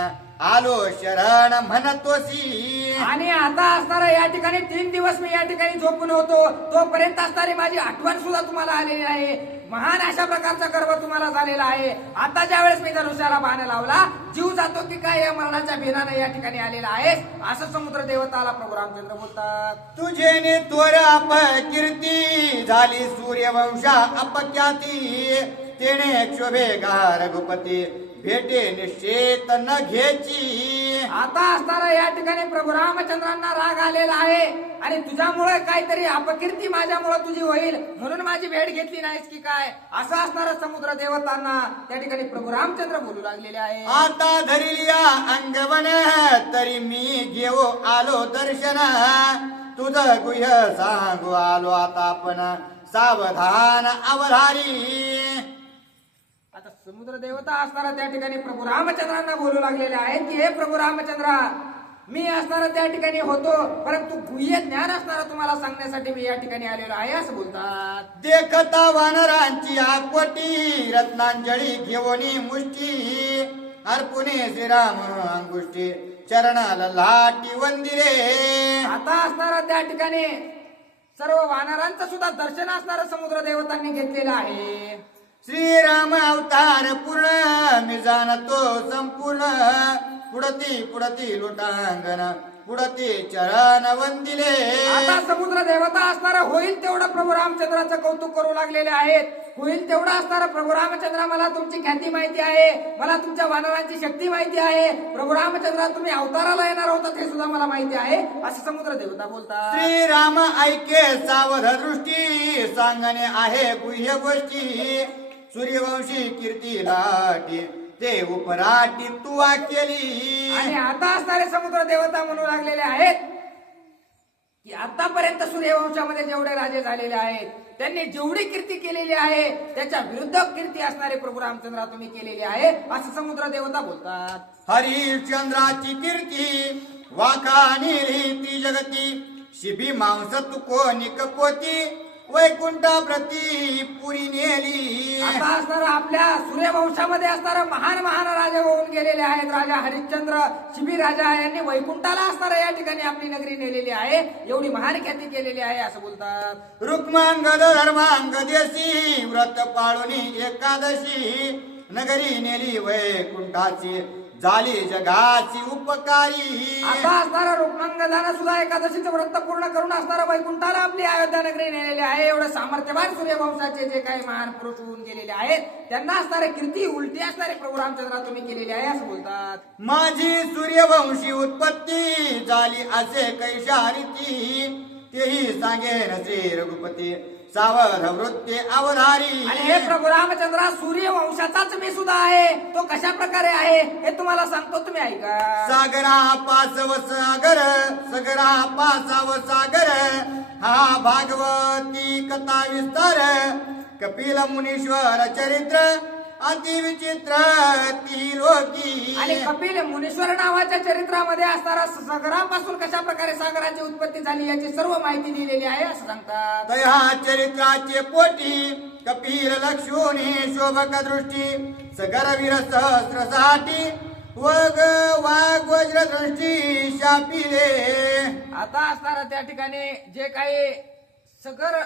आलो शरण म्हणतोसी. आणि आता असणारा या ठिकाणी 3 दिवस मी या ठिकाणी झोपून होतो, तोपर्यंत असणारी माझी आठवण सुद्धा तुम्हाला आलेली आहे, महान अशा प्रकारचा गर्व तुम्हाला झालेला आहे. आता ज्या वेळेस मी धनुष्याला बाण लावला, जीव जातो की काय या मरणाच्या भेनाने या ठिकाणी आलेला आहेस असं समुद्र देवताला प्रभू रामचंद्र बोलतात. तुझे त्वर अपकीर्ती झाली सूर्यवंशा अपख्याती. तेने क्षोभे गा रघुपती भेटे निश्चित न घ्यायची. आता असणारा या ठिकाणी प्रभू रामचंद्रांना राग आलेला आहे आणि तुझ्यामुळे काहीतरी अपकीर्ती माझ्यामुळे तुझी होईल म्हणून माझी भेट घेतली नाहीस की काय असं असणारा समुद्र देवतांना त्या ठिकाणी प्रभू रामचंद्र बोलू लागलेले आहे. आता धरिलिया अंगवन तरी मी घेऊ आलो दर्शन. तुझं गुह्य सांगू आलो आता आपण सावधान अवधारी. आता समुद्र देवता असणारा त्या ठिकाणी प्रभू रामचंद्रांना बोलू लागलेले आहेत की हे प्रभू रामचंद्रा, मी असणारा त्या ठिकाणी होतो, परंतु गुह्य ज्ञान असणारा तुम्हाला सांगण्यासाठी मी या ठिकाणी आलेलो आहे असं बोलतात. देखता वानरांची आकोटी रत्नांजळी घेऊनी मुष्टी. अर्पुणे श्रीराम अंगुष्टी चरणाला लाटी वंदिरे. आता असणारा त्या ठिकाणी सर्व वानरांचं सुद्धा दर्शन असणारा समुद्र देवतांनी घेतलेलं आहे. श्रीराम अवतार पूर्ण मी जाणतो संपूर्ण. पुढती पुढती लोटांगण पुढती चरण वंदिले. आता समुद्र देवता असणारा होईल तेवढं प्रभू रामचंद्राचं कौतुक करू लागलेले आहेत. होईल तेवढं असणारं प्रभू रामचंद्र, मला तुमची ख्याती माहिती आहे, मला तुमच्या वानरांची शक्ती माहिती आहे, प्रभू रामचंद्र तुम्ही अवताराला येणार होता हे सुद्धा मला माहिती आहे असं समुद्र देवता बोलतात. श्रीराम ऐके सावध दृष्टी सांगणे आहे गुह्य गोष्टी. सूर्यवंशी कीर्ती लाटी ते उपराटी तू केली. आणि आता असणारे समुद्र देवता म्हणू लागलेले आहेत की आतापर्यंत सूर्यवंशामध्ये जेवढे राजे झालेले आहेत त्यांनी जेवढी कीर्ती केलेली आहे त्याच्या विरुद्ध कीर्ती असणारे प्रभू रामचंद्र तुम्ही केलेली आहे असं समुद्र देवता बोलतात. हरिश्चंद्राची कीर्ती वाखानी रीती जगती. शिबी मांस तू कोणी कपोती वैकुंठाप्रती पुरी नेली. आता असणारं आपल्या सूर्यवंशामध्ये असणारं महान महान राजे होऊन गेलेले आहेत. राजा हरिश्चंद्र शिबी राजा यांनी वैकुंठाला असणारं या ठिकाणी आपली नगरी नेलेली आहे, एवढी महान ख्याती केलेली आहे असं बोलतात. रुक्मांगद धर्मांग देशी व्रत पाळून एकादशी नगरी नेली वैकुंठाची झाली जगाची उपकारी. आता असणारा रुक्मांगदानं सुद्धा एकादशीचं व्रत पूर्ण करून असणारा वैकुंठाला आपली अयोध्या नगरी नेलेले आहे. एवढं सामर्थ्यवान सूर्यवंशाचे जे काही महान पुरुष होऊन गेलेले आहेत त्यांना असणारे कीर्ती उलटी असणारे प्रभू रामचंद्र तुम्ही केलेली आहे असं बोलतात. माझी सूर्यवंशी उत्पत्ती झाली असे कैशारीती, तेही सांगेन श्री रघुपती सावध वृत्ते अवधारी. आणि हे प्रभू रामचंद्र सूर्यवंशाचाच मी सुद्धा आहे. तो कशा प्रकारे आहे हे तुम्हाला सांगतो, तुम्ही ऐका. सागरा पासव सागर, सगरा पासाव सागर, हा भागवती कथा विस्तार, कपिल मुनीश्वर चरित्र अति विचित्र ती लोकी. आणि कपिल मुनीश्वर नावाच्या चरित्रामध्ये असणारा सागरापासून कशा प्रकारे सागराची उत्पत्ती झाली याची सर्व माहिती दिलेली आहे असं सांगतात. तया चरित्राचे पोटी कपिल लक्ष्मणी शोभक दृष्टी, सगरवीर सहस्रसाठी वग वाग वज्र दृष्टी शापिले. आता असणारा त्या ठिकाणी जे काही सगर